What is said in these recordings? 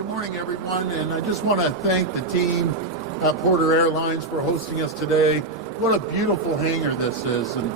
Good morning, everyone. And I just want to thank the team at Porter Airlines for hosting us today. What a beautiful hangar this is. And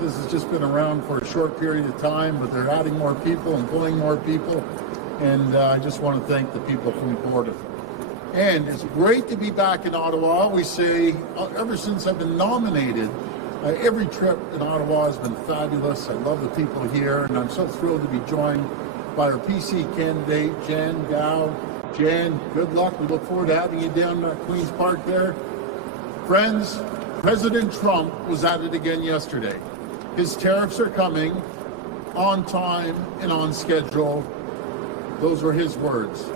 this has just been around for a short period of time, but they're adding more people, employing more people. And I just want to thank the people from Porter. And it's great to be back in Ottawa. I always say, ever since I've been nominated, every trip in Ottawa has been fabulous. I love the people here, and I'm so thrilled to be joined by our PC candidate, Jan Gao. Jan, good luck. We look forward to having you down at Queen's Park there. Friends, President Trump was at it again yesterday. His tariffs are coming on time and on schedule. Those were his words.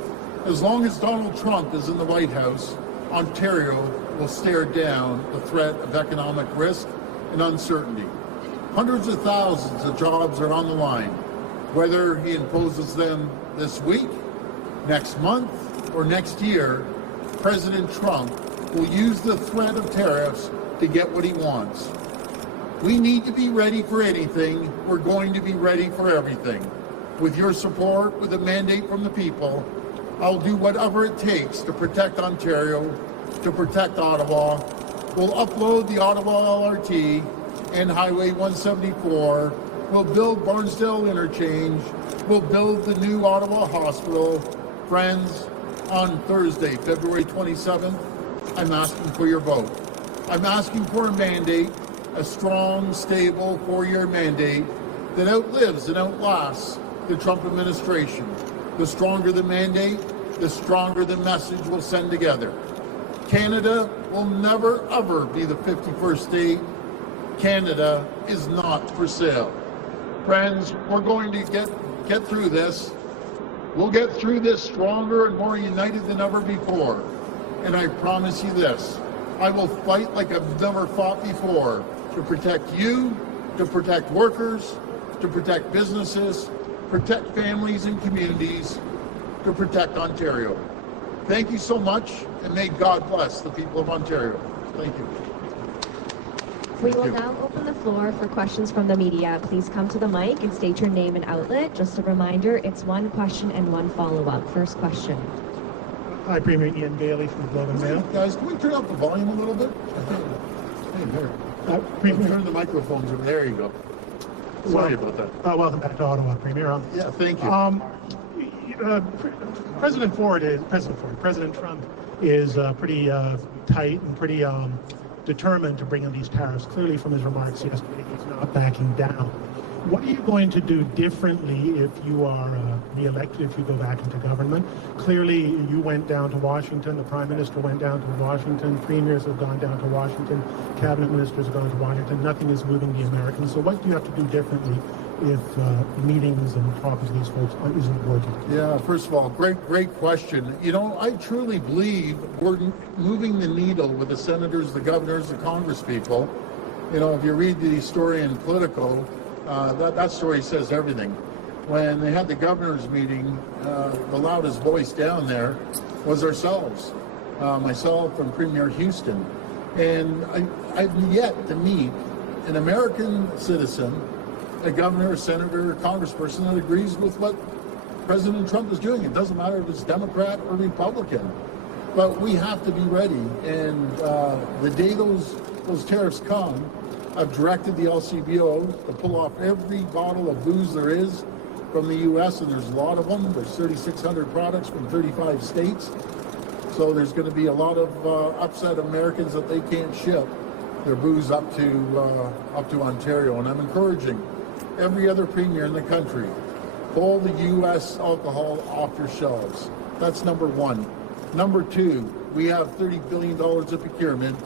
As long as Donald Trump is in the White House, Ontario will stare down the threat of economic risk and uncertainty. Hundreds of thousands of jobs are on the line. Whether he imposes them this week, next month, or next year, President Trump will use the threat of tariffs to get what he wants. We need to be ready for anything. We're going to be ready for everything. With your support, with a mandate from the people, I'll do whatever it takes to protect Ontario, to protect Ottawa. We'll upload the Ottawa LRT and Highway 174. We'll build Barnsdale Interchange. We'll build the new Ottawa Hospital. Friends, on Thursday, February 27th, I'm asking for your vote. I'm asking for a mandate, a strong, stable, 4-year mandate that outlives and outlasts the Trump administration. The stronger the mandate, the stronger the message we'll send together. Canada will never, ever be the 51st state. Canada is not for sale. Friends, we're going to get through this. We'll get through this stronger and more united than ever before. And I promise you this, I will fight like I've never fought before to protect you, to protect workers, to protect businesses, protect families and communities, to protect Ontario. Thank you so much, and may God bless the people of Ontario. Thank you. We will now open the floor for questions from the media. Please come to the mic and state your name and outlet. Just a reminder, it's one question and one follow-up. First question. Hi, Premier Ian Bailey from the Globe and Mail. Guys, can we turn up the volume a little bit? Hey, there. Premier, Turn the microphones over. There you go. Sorry about that. Welcome back to Ottawa, Premier. Yeah, thank you. President Trump is pretty tight and pretty determined to bring in these tariffs. Clearly, from his remarks yesterday, he's not backing down. What are you going to do differently if you are re-elected, if you go back into government? Clearly, you went down to Washington, the Prime Minister went down to Washington, premiers have gone down to Washington, cabinet ministers have gone to Washington. Nothing is moving the Americans. So what do you have to do differently if meetings and talking to these folks isn't working? Yeah, first of all, great question. You know, I truly believe we're moving the needle with the senators, the governors, the congresspeople. You know, if you read the story in Politico, that story says everything. When they had the governor's meeting, the loudest voice down there was ourselves, myself and Premier Houston. And I've yet to meet an American citizen, a governor, a senator, a congressperson that agrees with what President Trump is doing. It doesn't matter if it's Democrat or Republican. But we have to be ready. And the day those tariffs come, I've directed the LCBO to pull off every bottle of booze there is from the U.S., and there's a lot of them. There's 3,600 products from 35 states. So there's going to be a lot of upset Americans that they can't ship their booze up to Ontario. And I'm encouraging every other premier in the country, pull the U.S. alcohol off your shelves. That's number one. Number two, we have $30 billion of procurement.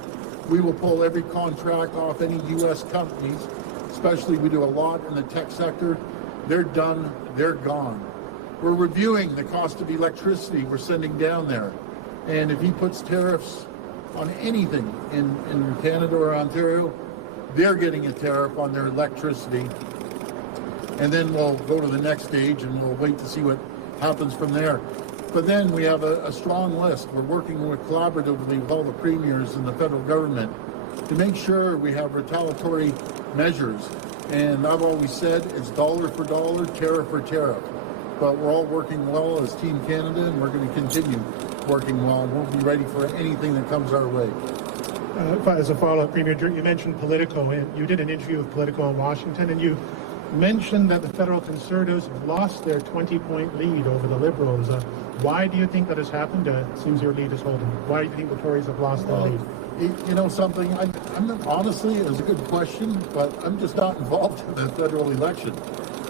We will pull every contract off any U.S. companies, especially we do a lot in the tech sector. They're done, they're gone. We're reviewing the cost of electricity we're sending down there. And if he puts tariffs on anything in Canada or Ontario, they're getting a tariff on their electricity. And then we'll go to the next stage and we'll wait to see what happens from there. But then we have a strong list. We're working with collaboratively with all the premiers in the federal government to make sure we have retaliatory measures. And I've always said it's dollar for dollar, tariff for tariff. but we're all working well as Team Canada, and we're going to continue working well. We'll be ready for anything that comes our way. As a follow-up, Premier, you mentioned Politico, and you did an interview with Politico in Washington, and you mentioned that the federal Conservatives have lost their 20-point lead over the Liberals. Why do you think that has happened? It seems your lead is holding. Why do you think the Tories have lost their lead? You know something, I'm not, honestly, it was a good question, but I'm just not involved in the federal election.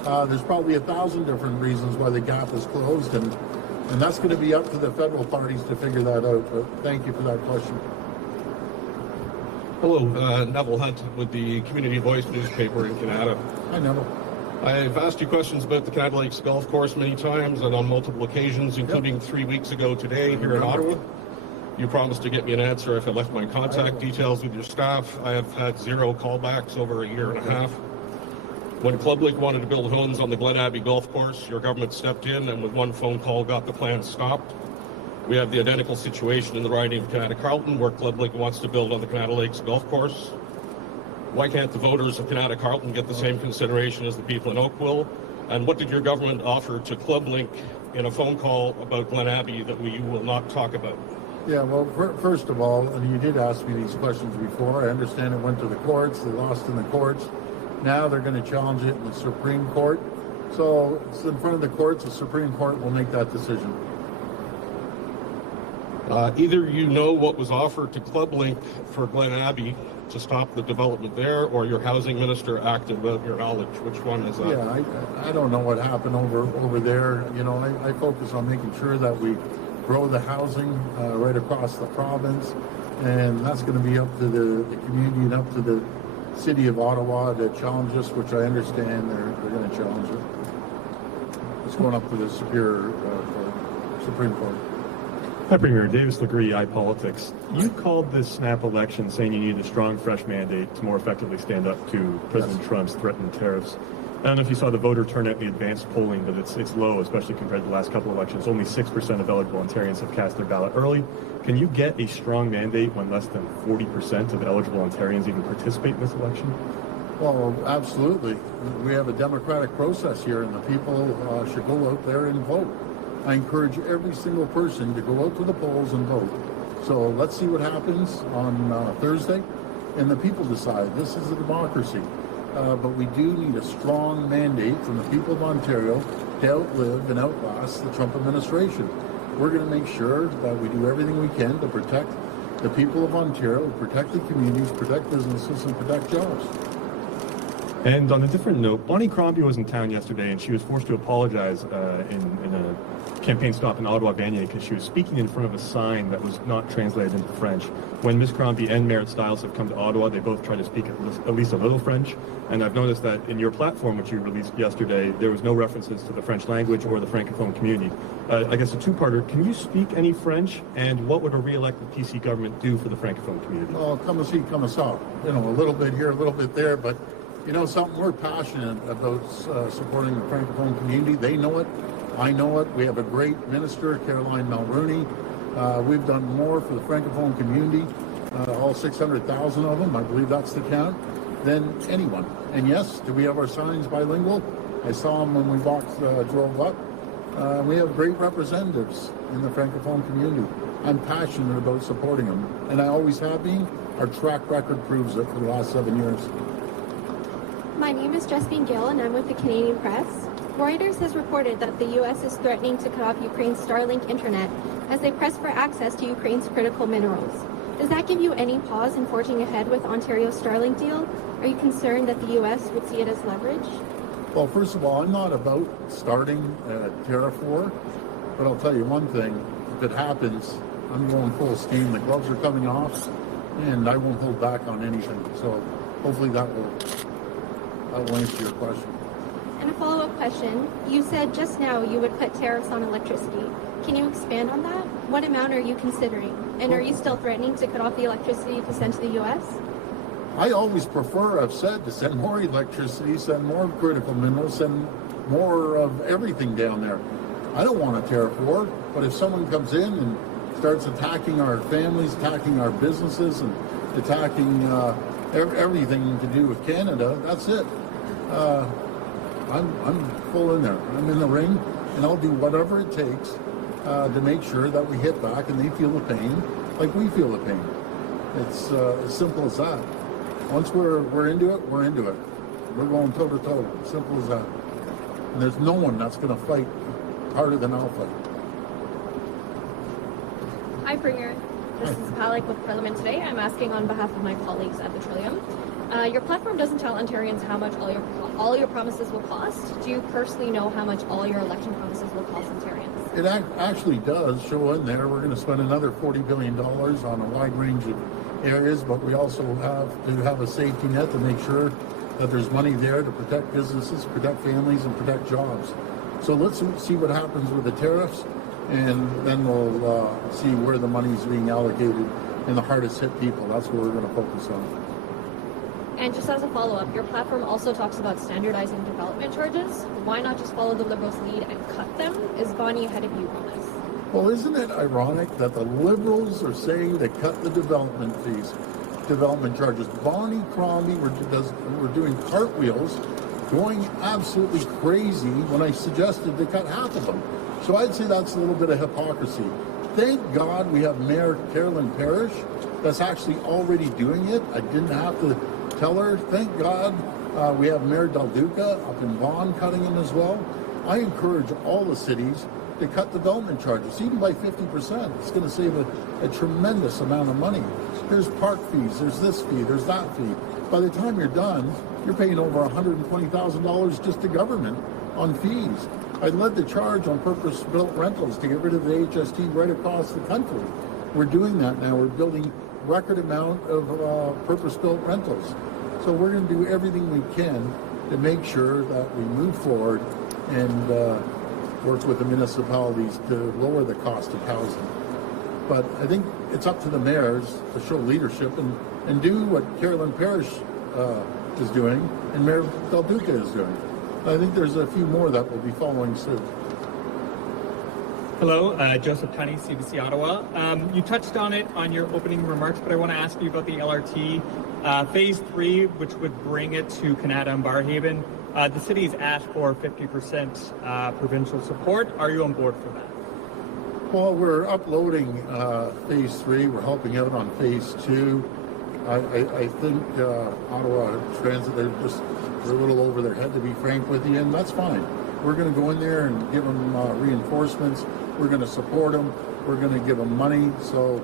There's probably 1,000 different reasons why the gap is closed, and that's going to be up to the federal parties to figure that out. But thank you for that question. Hello, Neville Hunt with the Community Voice newspaper in Canada. Hi, Neville. I've asked you questions about the Canada Lakes Golf Course many times and on multiple occasions, including 3 weeks ago today here in Ottawa. You promised to get me an answer if I left my contact details with your staff. I have had 0 callbacks over a year and a half. When Club Link wanted to build homes on the Glen Abbey Golf Course, your government stepped in and with one phone call got the plan stopped. We have the identical situation in the riding of Canada Carleton, where Club Link wants to build on the Canada Lakes Golf Course. Why can't the voters of Canada Carleton get the same consideration as the people in Oakville? And what did your government offer to Club Link in a phone call about Glen Abbey that you will not talk about? Yeah, well, first of all, and you did ask me these questions before. I understand it went to the courts. They lost in the courts. Now they're going to challenge it in the Supreme Court. So it's in front of the courts. The Supreme Court will make that decision. Either you know what was offered to Club Link for Glen Abbey to stop the development there, or your housing minister acted without your knowledge. Which one is that? Yeah, I don't know what happened over there. You know, I focus on making sure that we grow the housing right across the province, and that's going to be up to the community and up to the city of Ottawa to challenge us, which I understand they're going to challenge it. It's going up to the Supreme Court. Hi, Premier. Davis Legree, iPolitics. You called this snap election saying you need a strong, fresh mandate to more effectively stand up to President Trump's threatened tariffs. I don't know if you saw the voter turnout in the advanced polling, but it's low, especially compared to the last couple of elections. Only 6% of eligible Ontarians have cast their ballot early. Can you get a strong mandate when less than 40% of eligible Ontarians even participate in this election? Well, absolutely. We have a democratic process here, and the people should go out there and vote. I encourage every single person to go out to the polls and vote. So let's see what happens on Thursday, and the people decide. This is a democracy. But we do need a strong mandate from the people of Ontario to outlive and outlast the Trump administration. We're going to make sure that we do everything we can to protect the people of Ontario, protect the communities, protect businesses, and protect jobs. And on a different note, Bonnie Crombie was in town yesterday, and she was forced to apologize in a campaign stop in Ottawa Vanier because she was speaking in front of a sign that was not translated into French. When Ms. Crombie and Merritt Stiles have come to Ottawa, they both try to speak at least a little French. And I've noticed that in your platform, which you released yesterday, there was no references to the French language or the Francophone community. I guess a two-parter, can you speak any French? And what would a re-elected PC government do for the Francophone community? Well, come and see, come and stop. You know, a little bit here, a little bit there, but you know something, we're passionate about supporting the Francophone community. They know it. I know it. We have a great minister, Caroline Mulroney. We've done more for the Francophone community, all 600,000 of them, I believe that's the count, than anyone. And yes, do we have our signs bilingual? I saw them when we drove up. We have great representatives in the Francophone community. I'm passionate about supporting them, and I always have been. Our track record proves it for the last 7 years. My name is Justine Gill, and I'm with the Canadian Press. Reuters has reported that the U.S. is threatening to cut off Ukraine's Starlink internet as they press for access to Ukraine's critical minerals. Does that give you any pause in forging ahead with Ontario's Starlink deal? Are you concerned that the U.S. would see it as leverage? Well, first of all, I'm not about starting a tariff war, but I'll tell you one thing. If it happens, I'm going full steam. The gloves are coming off, and I won't hold back on anything. So hopefully that will answer your question. And a follow-up question. You said just now you would put tariffs on electricity. Can you expand on that? What amount are you considering? And are you still threatening to cut off the electricity to send to the U.S.? I always prefer, I've said, to send more electricity, send more critical minerals, send more of everything down there. I don't want a tariff war, but if someone comes in and starts attacking our families, attacking our businesses, and attacking everything to do with Canada, that's it. I'm full in there. I'm in the ring, and I'll do whatever it takes to make sure that we hit back and they feel the pain like we feel the pain. It's as simple as that. Once we're into it, we're into it. We're going toe to toe. Simple as that. And there's no one that's going to fight harder than I'll fight. Hi, Premier. This is Palak with Parliament Today. I'm asking on behalf of my colleagues at the Trillium. Your platform doesn't tell Ontarians how much all your promises will cost. Do you personally know how much all your election promises will cost Ontarians? It actually does show in there. We're going to spend another $40 billion on a wide range of areas, but we also have to have a safety net to make sure that there's money there to protect businesses, protect families, and protect jobs. So let's see what happens with the tariffs, and then we'll see where the money is being allocated in the hardest hit people. That's what we're going to focus on. And just as a follow-up, your platform also talks about standardizing development charges. Why not just follow the Liberals' lead and cut them? Is Bonnie ahead of you on this? Well, isn't it ironic that the Liberals are saying to cut the development fees, development charges? Bonnie Crombie were doing cartwheels, going absolutely crazy when I suggested to cut half of them. So I'd say that's a little bit of hypocrisy. Thank God we have Mayor Carolyn Parrish that's actually already doing it. I didn't have to tell her. Thank God we have Mayor Del Duca up in Vaughan cutting them as well. I encourage all the cities to cut development charges, even by 50%. It's going to save a tremendous amount of money. There's park fees, there's this fee, there's that fee. By the time you're done, you're paying over $120,000 just to government on fees. I led the charge on purpose-built rentals to get rid of the HST right across the country. We're doing that now. We're building record amount of purpose-built rentals. So we're going to do everything we can to make sure that we move forward and work with the municipalities to lower the cost of housing. But I think it's up to the mayors to show leadership and do what Carolyn Parrish is doing and Mayor Del Duca is doing. I think there's a few more that will be following suit. Hello, Joseph Tunney, CBC Ottawa. You touched on it on your opening remarks, but I want to ask you about the LRT. Phase 3, which would bring it to Canada and Barrhaven. The city's asked for 50% provincial support. Are you on board for that? Well, we're uploading Phase 3. We're helping out on Phase 2. I think Ottawa Transit, they're a little over their head, to be frank with you, and that's fine. We're going to go in there and give them reinforcements. We're going to support them. We're going to give them money. So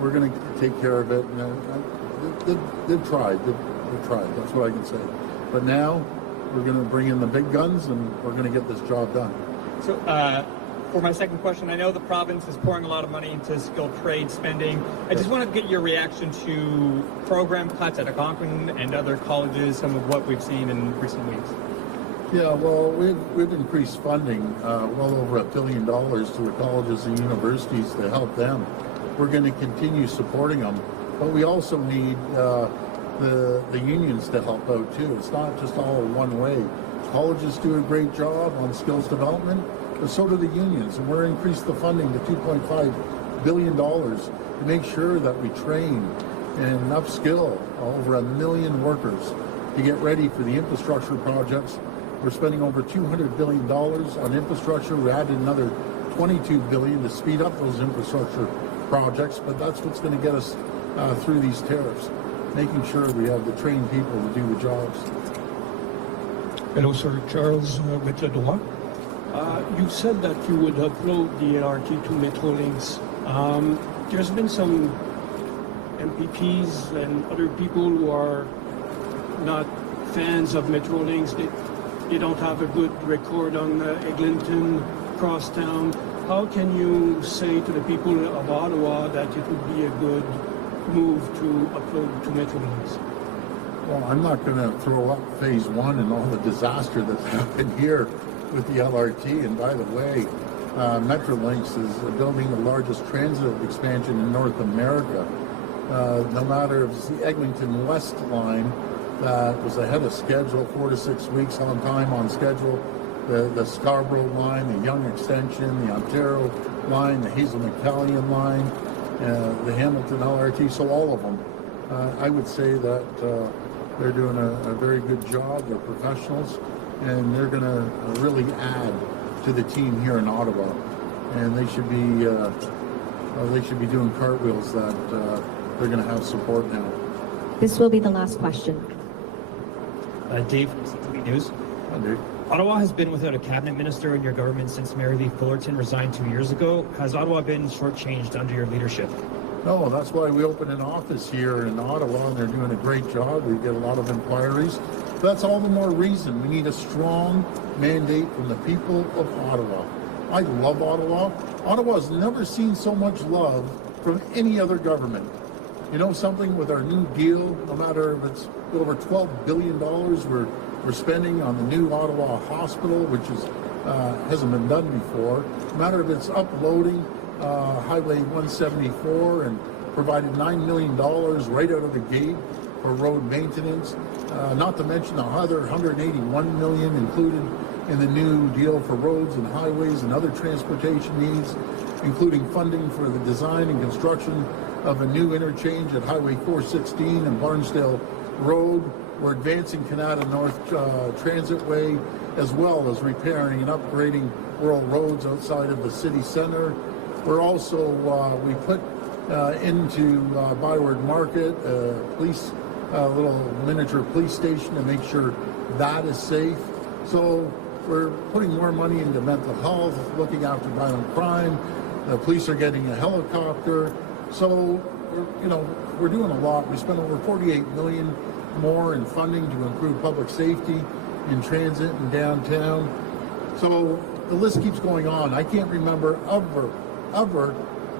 we're going to take care of it. And, they've tried. They've tried. That's what I can say. But now we're going to bring in the big guns, and we're going to get this job done. So for my second question, I know the province is pouring a lot of money into skilled trade spending. I just want to get your reaction to program cuts at Algonquin and other colleges, some of what we've seen in recent weeks. Yeah, well, we've increased funding well over $1 billion to the colleges and universities to help them. We're going to continue supporting them, but we also need the unions to help out too. It's not just all one way. Colleges do a great job on skills development, but so do the unions, and we're increased the funding to $2.5 billion to make sure that we train and upskill over 1 million workers to get ready for the infrastructure projects. We're spending over $200 billion on infrastructure. We added another $22 billion to speed up those infrastructure projects, but that's what's going to get us through these tariffs, making sure we have the trained people to do the jobs. Hello, sir. Charles with Le Droit. You said that you would upload the LRT to Metrolinx. There's been some MPPs and other people who are not fans of Metrolinx. They don't have a good record on Eglinton, Crosstown. How can you say to the people of Ottawa that it would be a good move to upload to Metrolinx? Well, I'm not going to throw up Phase 1 and all the disaster that's happened here with the LRT. And by the way, Metrolinx is building the largest transit expansion in North America. No matter if it's the Eglinton West line that was ahead of schedule, 4 to 6 weeks on time, on schedule, the Scarborough line, the Yonge extension, the Ontario line, the Hazel McCallion line, the Hamilton LRT, so all of them. I would say that they're doing a very good job. They're professionals, and they're going to really add to the team here in Ottawa, and they should be doing cartwheels that they're going to have support now. This will be the last question. Dave from CTV News. Hi, Dave. Ottawa has been without a cabinet minister in your government since Mary Lee Fullerton resigned 2 years ago. Has Ottawa been shortchanged under your leadership? No, that's why we opened an office here in Ottawa, and they're doing a great job. We get a lot of inquiries. That's all the more reason we need a strong mandate from the people of Ottawa. I love Ottawa. Ottawa's never seen so much love from any other government. You know something, with our new deal, no matter if it's over $12 billion we're spending on the new Ottawa hospital, which hasn't been done before. No matter if it's uploading Highway 174 and provided $9 million right out of the gate for road maintenance, not to mention the other $181 million included in the new deal for roads and highways and other transportation needs, including funding for the design and construction of a new interchange at Highway 416 and Barnsdale Road. We're advancing Canada North Transit Way, as well as repairing and upgrading rural roads outside of the city center. We're also, we put into Byward Market a little miniature police station to make sure that is safe. So we're putting more money into mental health, looking after violent crime. The police are getting a helicopter. So, we're doing a lot. We spent over $48 million more in funding to improve public safety in transit and downtown. So the list keeps going on. I can't remember ever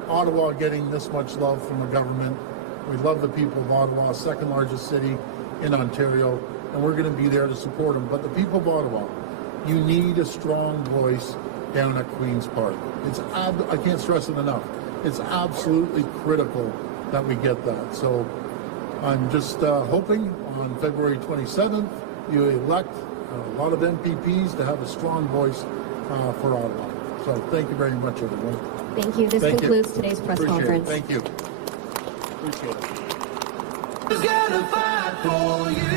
Ottawa getting this much love from the government. We love the people of Ottawa, second largest city in Ontario, and we're going to be there to support them. But the people of Ottawa, you need a strong voice down at Queen's Park. I can't stress it enough. It's absolutely critical that we get that. So I'm just hoping on February 27th, you elect a lot of MPPs to have a strong voice for Ottawa. So thank you very much, everyone. Thank you. This concludes today's press Appreciate conference. it. Thank you. Appreciate it.